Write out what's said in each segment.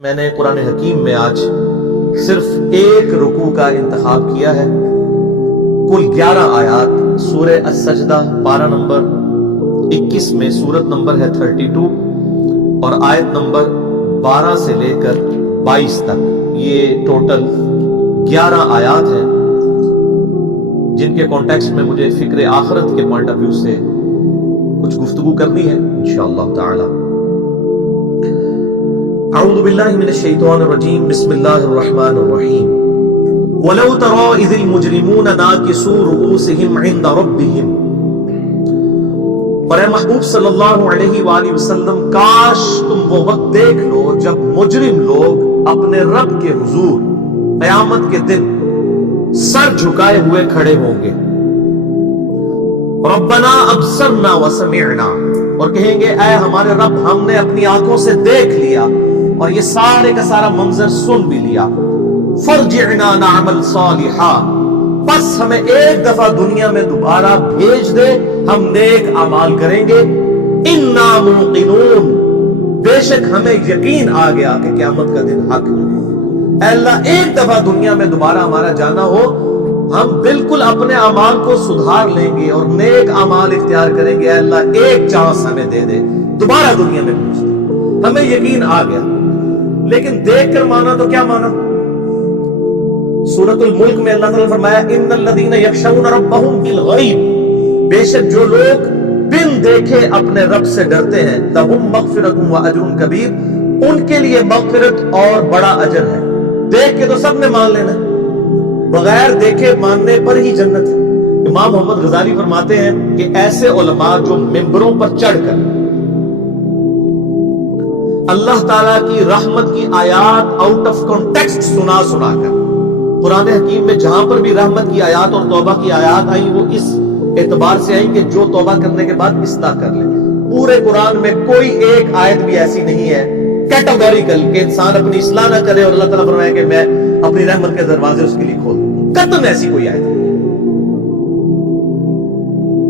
میں نے قرآن حکیم میں آج صرف ایک رکوع کا انتخاب کیا ہے۔ کل 11 آیات سورہ السجدہ پارہ نمبر 21 میں سورت نمبر ہے 32 اور آیت نمبر 12 سے لے کر 22 تک، یہ ٹوٹل 11 آیات ہیں جن کے کانٹیکسٹ میں مجھے فکر آخرت کے پوائنٹ آف ویو سے کچھ گفتگو کرنی ہے انشاءاللہ تعالی۔ اعوذ باللہ من الشیطان الرجیم، بسم اللہ الرحمن الرحیم۔ وَلَوْ تَرَى إِذِ الْمُجْرِمُونَ نَاكِسُو رُؤُوسِهِمْ عِنْدَ رَبِّهِمْ۔ اور اے محبوب صلی اللہ علیہ وآلہ وسلم، کاش تم وہ وقت دیکھ لو جب مجرم لوگ اپنے رب کے حضور قیامت کے دن سر جھکائے ہوئے کھڑے ہوں گے۔ ربنا ابصرنا وسمعنا، اور کہیں گے اے ہمارے رب، ہم نے اپنی آنکھوں سے دیکھ لیا اور یہ سارے کا سارا منظر سن بھی لیا۔ فرجعنا نعمل صالحا، بس ہمیں ایک دفعہ دنیا میں دوبارہ بھیج دے، ہم نیک اعمال کریں گے۔ انا موقنون، بے شک ہمیں یقین آ گیا کہ قیامت کا دن حق ہے۔ اے اللہ، ایک دفعہ دنیا میں دوبارہ ہمارا جانا ہو، ہم بالکل اپنے اعمال کو سدھار لیں گے اور نیک اعمال اختیار کریں گے۔ اے اللہ، ایک چانس ہمیں دے دے، دوبارہ دنیا میں بھیج دے۔ ہمیں یقین آ گیا، لیکن دیکھ کر مانا تو کیا مانا؟ سورۃ الملک میں اللہ تعالیٰ نے فرمایا ان الذین یخشون ربهم بالغیب، بے شک جو لوگ بن دیکھے اپنے رب سے ڈرتے ہیں، لہم مغفرۃ واجر کبیر، ان کے لیے مغفرت اور بڑا اجر ہے۔ دیکھ کے تو سب نے مان لینا ہے، بغیر دیکھے ماننے پر ہی جنت ہے۔ امام محمد غزالی فرماتے ہیں کہ ایسے علماء جو ممبروں پر چڑھ کر اللہ تعالیٰ کی رحمت کی آیات آؤٹ آف کانٹیکسٹ سنا کر، قرآن حکیم میں جہاں پر بھی رحمت کی آیات اور توبہ کی آیات آئیں وہ اس اعتبار سے آئیں کہ جو توبہ کرنے کے بعد اصلاح کر لے۔ پورے قرآن میں کوئی ایک آیت بھی ایسی نہیں ہے کیٹیگوریکل کہ انسان اپنی اصلاح نہ کرے اور اللہ تعالیٰ فرمائے کہ میں اپنی رحمت کے دروازے اس کے لیے کھول دوں۔ قطعاً ایسی کوئی آیت نہیں۔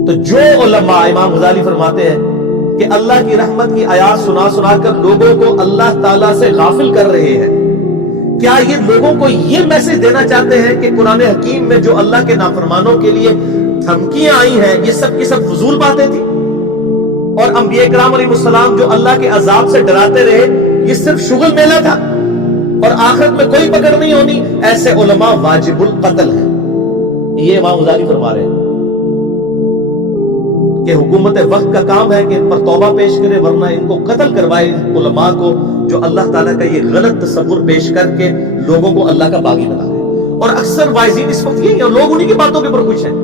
تو جو علماء، امام غزالی فرماتے ہیں کہ اللہ کی رحمت کی آیات سنا کر لوگوں کو اللہ تعالیٰ سے غافل کر رہے ہیں، کیا یہ لوگوں کو یہ میسج دینا چاہتے ہیں کہ قرآن حکیم میں جو اللہ کے نافرمانوں کے لیے دھمکیاں آئی ہیں یہ سب کی سب فضول باتیں تھی، اور انبیاء کرام علیہ السلام جو اللہ کے عذاب سے ڈراتے رہے یہ صرف شغل میلہ تھا اور آخرت میں کوئی پکڑ نہیں ہونی؟ ایسے علماء واجب القتل ہیں۔ یہ امام غزالی فرما رہے ہیں کہ حکومت وقت کا کام ہے کہ ان پر توبہ پیش کرے، ورنہ ان کو قتل کروائے، علماء کو جو اللہ تعالیٰ کا یہ غلط تصور پیش کر کے لوگوں کو اللہ کا باغی بنا رہے ہیں۔ اور اکثر وائزین اس وقت یہی ہیں، لوگ انہی کی باتوں کے اوپر خوش ہیں،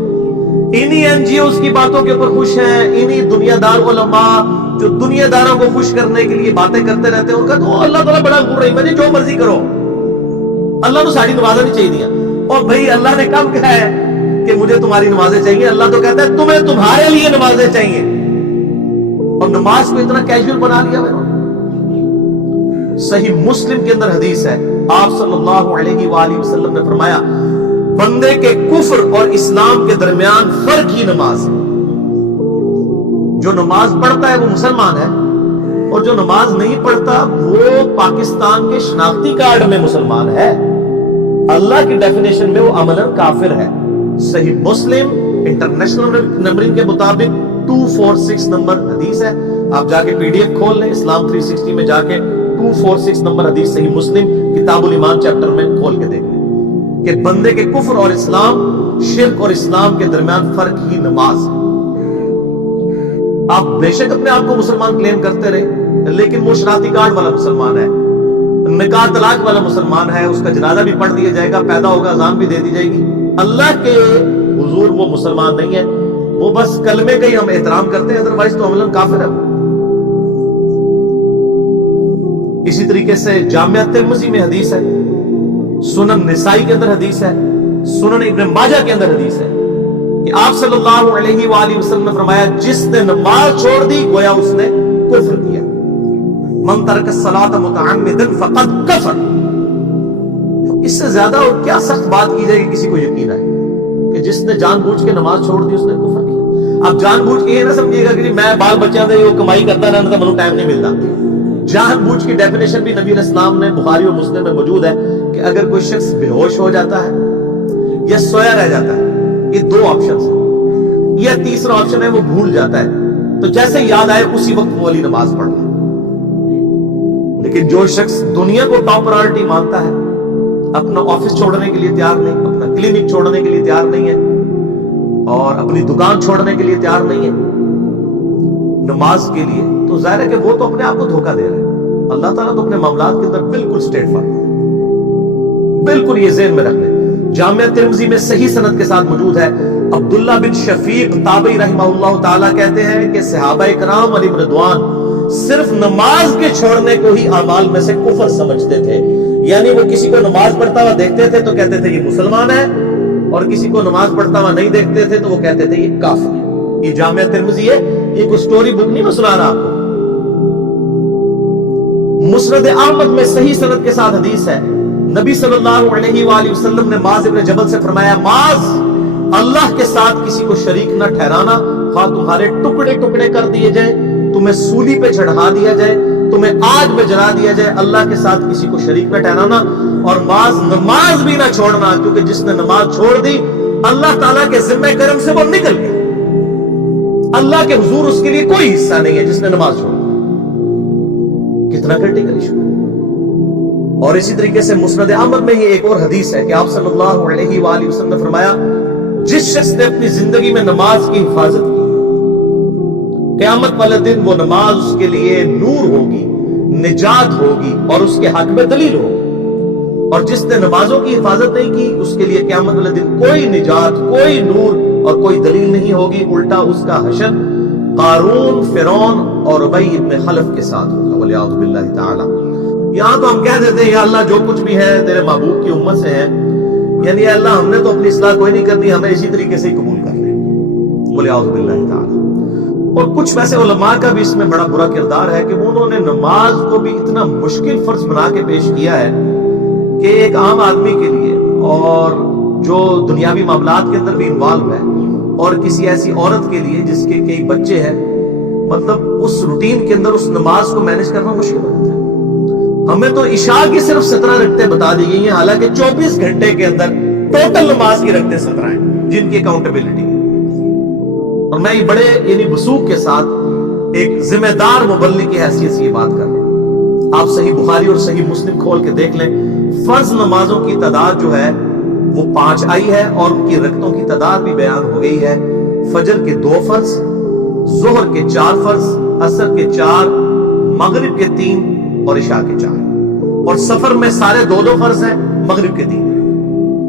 انہی این جی اوز کی باتوں کے اوپر خوش ہیں، انہی دنیا دار علماء جو دنیا داروں کو خوش کرنے کے لیے باتیں کرتے رہتے ہیں، ان کا تو اللہ تعالیٰ بڑا غور رہی مجھے جو مرضی کرو، اللہ تو ساری نمازیں نہیں چاہیے دیا۔ اور بھائی اللہ نے کب کہا ہے کہ مجھے تمہاری نمازیں چاہیے؟ اللہ تو کہتا ہے تمہیں تمہارے لیے نمازیں چاہیے، اور نماز کو اتنا کیجول بنا لیا میں نے۔ صحیح مسلم کے اندر حدیث ہے، آپ صلی اللہ علیہ وآلہ وسلم نے فرمایا بندے کے کفر اور اسلام کے درمیان فرق ہی نماز ہے۔ جو نماز پڑھتا ہے وہ مسلمان ہے، اور جو نماز نہیں پڑھتا وہ پاکستان کے شناختی کارڈ میں مسلمان ہے، اللہ کی ڈیفینیشن میں وہ عملاً کافر ہے۔ صحیح مسلم انٹرنیشنل نمبرنگ کے مطابق 246 نمبر حدیث ہے، آپ جا کے پی ڈی ایف کھول لیں، اسلام 360 میں جا کے 246 نمبر حدیث صحیح مسلم کتاب الایمان چیپٹر میں کھول کے دیکھ لیں کہ بندے کے کفر اور اسلام، شرک اور اسلام کے درمیان فرق ہی نماز ہے۔ آپ بے شک اپنے آپ کو مسلمان کلیم کرتے رہے، لیکن وہ شناختی کارڈ والا مسلمان ہے، نکاح طلاق والا مسلمان ہے، اس کا جنازہ بھی پڑھ دیا جائے گا، پیدا ہوگا اذان بھی دے دی جائے گی، اللہ کے حضور وہ مسلمان نہیں ہے، وہ بس کلمے کا ہی ہم احترام کرتے ہیں، ادروائز تو عملاً کافر ہے۔ اسی طریقے سے جامعہ ترمذی میں حدیث ہے، سنن نسائی کے اندر حدیث ہے، سنن ابن ماجہ کے اندر حدیث ہے کہ آپ صلی اللہ علیہ وآلہ وسلم نے فرمایا جس نے نماز چھوڑ دی گویا اس نے کفر کیا، من ترک الصلاۃ متعمدا فقد کفر۔ اس سے زیادہ اور کیا سخت بات کی جائے کہ کسی کو یقین آئے کہ جس نے جان بوجھ کے نماز چھوڑ دی اس نے کفر کیا۔ اب جان بوجھ کے یہ نہ سمجھیے گا کہ میں بال بچوں سے وہ کمائی کرتا رہنا تو مجھے ٹائم نہیں ملتا، جان بوجھ کی ڈیفینیشن بھی نبی علیہ السلام نے بخاری اور مسلم میں موجود ہے کہ اگر کوئی شخص بے ہوش ہو جاتا ہے یا سویا رہ جاتا ہے، یہ دو آپشنز ہیں، یا تیسرا آپشن ہے وہ بھول جاتا ہے، تو جیسے یاد آئے اسی وقت وہ والی نماز پڑھ لے۔ لیکن جو شخص دنیا کو ٹاپ پرائورٹی مانتا ہے، اپنا آفس چھوڑنے کے لیے تیار نہیں، اپنا کلینک چھوڑنے کے لیے تیار نہیں ہے، اور اپنی دکان چھوڑنے کے لیے تیار نہیں ہے نماز کے لیے، تو ظاہر ہے کہ وہ تو اپنے آپ کو دھوکہ دے رہے ہیں۔ اللہ تعالیٰ تو اپنے معاملات کے اندر بالکل سٹیٹ فارورڈ ہے، بالکل یہ ذہن میں رکھ لیں۔ جامعہ ترمذی میں صحیح سند کے ساتھ موجود ہے، عبداللہ بن شفیق تابعی رحمہ اللہ تعالیٰ کہتے ہیں کہ صحابہ کرام علیہ رضوان صرف نماز کے چھوڑنے کو ہی اعمال میں سے کفر سمجھتے تھے، یعنی وہ کسی کو نماز پڑھتا ہوا دیکھتے تھے تو کہتے تھے یہ مسلمان ہے، اور کسی کو نماز پڑھتا ہوا نہیں دیکھتے تھے تو وہ کہتے تھے یہ کافر ہے۔ یہ جامعہ ترمذی ہے، یہ کوئی سٹوری بک نہیں میں سنا رہا آپ کو۔ مسند احمد میں صحیح سند کے ساتھ حدیث ہے، نبی صلی اللہ علیہ وآلہ وسلم نے معاذ ابن جبل سے فرمایا، معاذ اللہ کے ساتھ کسی کو شریک نہ ٹھہرانا، خواہ تمہارے ٹکڑے ٹکڑے کر دیے جائیں، تمہیں سولی پہ چڑھا دیا جائے، تمہیں آگ میں جلا دیا جائے، اللہ کے ساتھ کسی کو شریک نہ ٹھہرانا، اور معاذ نماز بھی نہ چھوڑنا، کیونکہ جس نے نماز چھوڑ دی اللہ تعالیٰ کے ذمہ کرم سے وہ نکل گیا، اللہ کے حضور اس کے لیے کوئی حصہ نہیں ہے جس نے نماز چھوڑ دی۔ کتنا کرٹیکل ایشو ہے۔ اور اسی طریقے سے مسند احمد میں ہی ایک اور حدیث ہے کہ آپ صلی اللہ علیہ وآلہ وسلم نے فرمایا، جس شخص نے اپنی زندگی میں نماز کی حفاظت کی، قیامت والے دن وہ نماز اس کے لیے نور ہوگی، نجات ہوگی، اور اس کے حق میں دلیل ہوگی، اور جس نے نمازوں کی حفاظت نہیں کی اس کے لیے قیامت والے دن کوئی نجات، کوئی نور اور کوئی دلیل نہیں ہوگی، الٹا اس کا حشر قارون، فرعون اور ابی ابن خلف کے ساتھ ہوگا، والعیاذ باللہ تعالی۔ یہاں تو ہم کہہ دیتے ہیں یا اللہ جو کچھ بھی ہے تیرے محبوب کی امت سے ہے، یعنی یا اللہ ہم نے تو اپنی اصلاح کوئی نہیں کرنی، ہمیں اسی طریقے سے ہی قبول کر لیں، والعیاذ باللہ تعالی۔ اور کچھ ویسے علماء کا بھی اس میں بڑا برا کردار ہے کہ انہوں نے نماز کو بھی اتنا مشکل فرض بنا کے پیش کیا ہے کہ ایک عام آدمی کے لیے، اور جو دنیاوی معاملات کے اندر بھی انوالو ہے، اور کسی ایسی عورت کے لیے جس کے کئی بچے ہیں، مطلب اس روٹین کے اندر اس نماز کو مینج کرنا مشکل ہو جاتا ہے۔ ہمیں تو عشاء کی صرف 17 رکعتیں بتا دی گئی ہیں، حالانکہ 24 گھنٹے کے اندر ٹوٹل نماز کی رکعتیں 17 ہیں جن کی اکاؤنٹیبلٹی ہے۔ اور میں یہ بڑے یعنی وثوق کے ساتھ ایک ذمہ دار مبلغ کی حیثیت سے یہ بات کر رہا ہوں۔ آپ صحیح بخاری اور صحیح مسلم کھول کے دیکھ لیں، فرض نمازوں کی تعداد جو ہے وہ 5 آئی ہے، اور ان کی رکعتوں کی تعداد بھی بیان ہو گئی ہے۔ فجر کے 2 فرض، ظہر کے 4 فرض، عصر کے 4، مغرب کے 3 اور عشاء کے 4، اور سفر میں سارے 2 فرض ہیں، مغرب کے 3،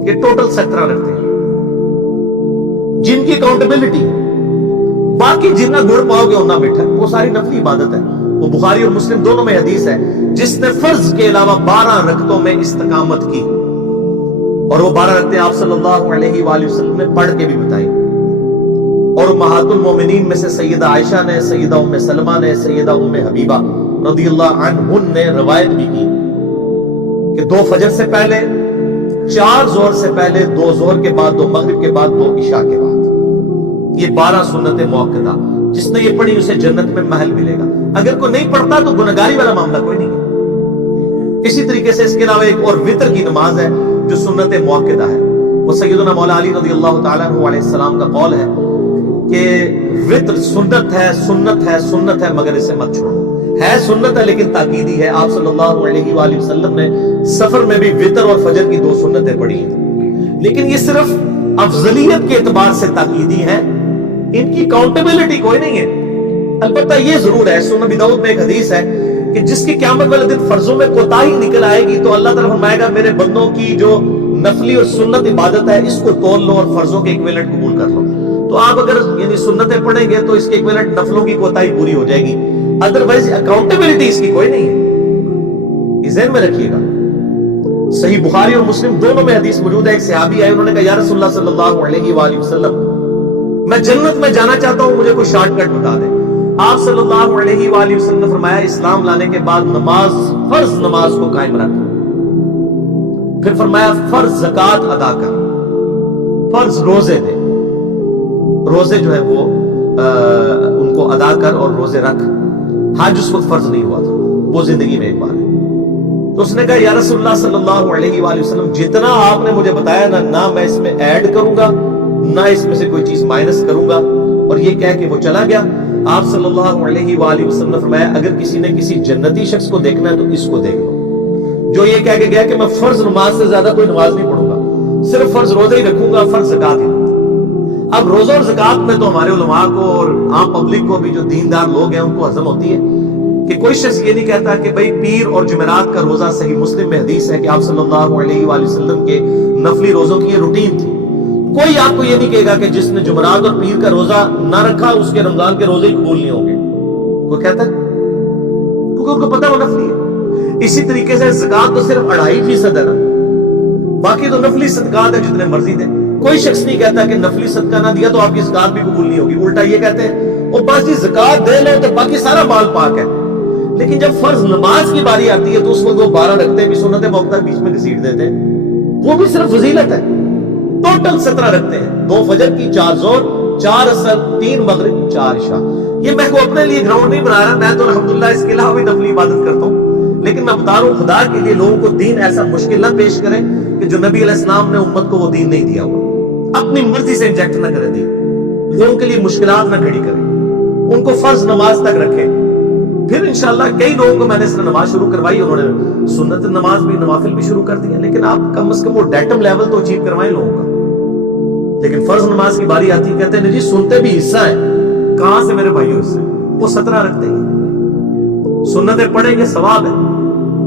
یہ ٹوٹل 17 رکھتے ہیں جن کی اکاؤنٹیبلٹی ہے۔ باقی جتنا گڑ پاؤ گے اتنا میٹھا، وہ ساری نفلی عبادت ہے۔ وہ بخاری اور مسلم دونوں میں حدیث ہے، جس نے فرض کے علاوہ 12 رکعتوں میں استقامت کی، اور وہ 12 رکعتیں آپ صلی اللہ علیہ وآلہ وسلم نے پڑھ کے بھی بتائی۔ اور امہات المومنین میں سے سیدہ عائشہ نے، سیدہ ام سلمہ نے، سیدہ ام حبیبہ رضی اللہ عنہن نے روایت بھی کی کہ 2 فجر سے پہلے، 4 ظہر سے پہلے، 2 ظہر کے بعد، 2 مغرب کے بعد، 2 عشاء کے بعد، یہ 12 سنت موقدہ، جس نے یہ پڑھی اسے جنت میں محل ملے گا۔ اگر کوئی نہیں پڑھتا تو گنہگاری والا معاملہ کوئی نہیں ہے۔ اسی طریقے سے اس کے علاوہ ایک اور وتر کی نماز ہے جو سنت موقدہ ہے، وہ سیدنا مولا علی رضی اللہ تعالیٰ عنہ علیہ السلام کا قول ہے کہ وتر سنت ہے، سنت ہے، سنت ہے، مگر اسے مت چھوڑو۔ ہے سنت ہے لیکن تاکیدی ہے۔ آپ صلی اللہ علیہ وآلہ وسلم نے سفر میں بھی وتر اور فجر کی 2 سنتیں پڑھی ہیں، لیکن یہ صرف افضلیت کے اعتبار سے تاکیدی ہے، ان کی اکاؤنٹیبلٹی کوئی نہیں ہے۔ البتہ یہ ضرور ہے، سنن ابی داؤد میں ایک حدیث ہے کہ جس کی قیامت والے دن فرضوں میں کوتاہی نکل آئے گی تو اللہ تعالیٰ فرمائے گا میرے بندوں کی جو نفلی اور سنت عبادت ہے اس کو تول لو اور فرضوں کے ایکویلنٹ قبول کر لو۔ تو آپ اگر یعنی سنتیں پڑھیں گے تو اس کے ایکویلنٹ نفلوں کی کوتاہی پوری ہو جائے گی، ادروائز اکاؤنٹیبلٹی اس کی کوئی نہیں ہے، یہ ذہن میں رکھیے گا۔ صحیح بخاری اور مسلم دونوں میں حدیث موجود ہے، ایک صحابی آئے، انہوں نے کہا یا رسول اللہ صلی اللہ علیہ وآلہ وسلم میں جنت میں جانا چاہتا ہوں، مجھے کوئی شارٹ کٹ بتا دیں۔ آپ صلی اللہ علیہ وآلہ وسلم نے فرمایا اسلام لانے کے بعد نماز، فرض نماز کو قائم رکھ، پھر فرمایا فرض زکوٰۃ ادا کر، فرض روزے دے، روزے جو ہے وہ ان کو ادا کر اور روزے رکھ۔ حج اس وقت فرض نہیں ہوا تھا، وہ زندگی میں ایک بار ہے۔ تو اس نے کہا یا رسول اللہ صلی اللہ علیہ وآلہ وسلم جتنا آپ نے مجھے بتایا نہ میں اس میں ایڈ کروں گا نہ اس میں سے کوئی چیز مائنس کروں گا، اور یہ کہہ کہ وہ چلا گیا۔ آپ صلی اللہ علیہ وآلہ وسلم نے فرمایا اگر کسی نے کسی جنتی شخص کو دیکھنا ہے تو اس کو دیکھ لو، جو یہ کہہ کے گیا کہ میں فرض نماز سے زیادہ کوئی نماز نہیں پڑھوں گا، صرف فرض روزے ہی رکھوں گا، فرض زکات ہی۔ اب روزہ اور زکات میں تو ہمارے علماء کو اور عام پبلک کو بھی جو دیندار لوگ ہیں ان کو ہضم ہوتی ہے کہ کوئی شخص یہ نہیں کہتا کہ بھئی پیر اور جمعرات کا روزہ، صحیح مسلم میں حدیث ہے کہ آپ صلی اللہ علیہ وآلہ وسلم کے نفلی روزوں کی یہ روٹین تھی۔ کوئی آپ کو یہ نہیں کہے گا کہ جس نے جمعرات اور پیر کا روزہ نہ رکھا اس کے رمضان کے روزے ہی قبول نہیں ہوں گے، کوئی کہتا ہے؟ کیونکہ ان کو پتہ وہ نفلی ہے۔ اسی طریقے سے زکات تو صرف 2.5% ہے نا، باقی تو نفلی صدقات ہے جتنے مرضی دیں۔ کوئی شخص نہیں کہتا کہ نفلی صدقہ نہ دیا تو آپ کی زکات بھی قبول نہیں ہوگی، الٹا یہ کہتے ہیں اور بس جی زکات دے لو تو باقی سارا مال پاک ہے۔ لیکن جب فرض نماز کی باری آتی ہے تو اس وقت وہ 12 رکھتے ہیں بھی، سنت موقع بیچ میں گھسیٹ دیتے ہیں، وہ بھی صرف فضیلت ہے۔ ٹوٹل 17 رکھتے ہیں، 2 فجر کی، 4 ظہر، 4 عصر، 3 مغرب، 4 عشاء۔ یہ میں کو اپنے لیے گراؤنڈ نہیں بنا رہا، میں تو الحمدللہ اس کے علاوہ بھی نفلی عبادت کرتا ہوں، لیکن میں بتا رہا ہوں خدا کے لیے لوگوں کو دین ایسا مشکل نہ پیش کریں کہ جو نبی علیہ السلام نے امت کو وہ دین نہیں دیا ہوا، اپنی مرضی سے انجیکٹ نہ کریں دین، لوگوں کے لیے مشکلات نہ کھڑی کریں، ان کو فرض نماز تک رکھیں۔ پھر انشاءاللہ کئی لوگوں کو میں نے اس نے نماز شروع کروائی، انہوں نے سنت نماز بھی، نوافل بھی شروع کر دیا، لیکن آپ کم از کم وہ ڈیٹم لیول تو اچیو کروائیں لوگوں کا۔ لیکن فرض نماز کی باری آتی ہے کہتے ہیں جی سنتے بھی حصہ ہے، کہاں سے میرے بھائیو حصہ ہے؟ وہ 17 رکھتے ہیں، سنتیں پڑھیں گے ثواب ہے،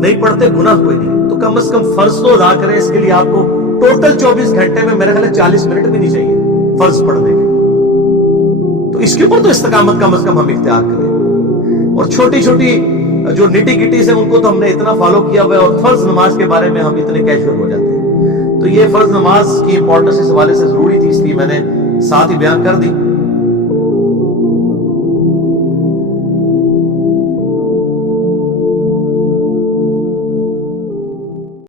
نہیں پڑھتے گناہ کوئی نہیں، تو کم از کم فرض تو ادا کریں۔ اس کے لیے آپ کو ٹوٹل 24 گھنٹے میں میرے خیال ہے 40 منٹ بھی نہیں چاہیے فرض پڑھنے کے، تو اس کے اوپر تو استقامت کم از کم ہم اختیار کریں۔ اور چھوٹی چھوٹی جو نٹی گٹیز ہیں ان کو تو ہم نے اتنا فالو کیا ہوا ہے، اور فرض نماز کے بارے میں ہم اتنے کیجول ہو جاتے ہیں۔ تو یہ فرض نماز کی امپورٹنس اس حوالے سے ضروری تھی، اس لیے میں نے ساتھ ہی بیان کر دی۔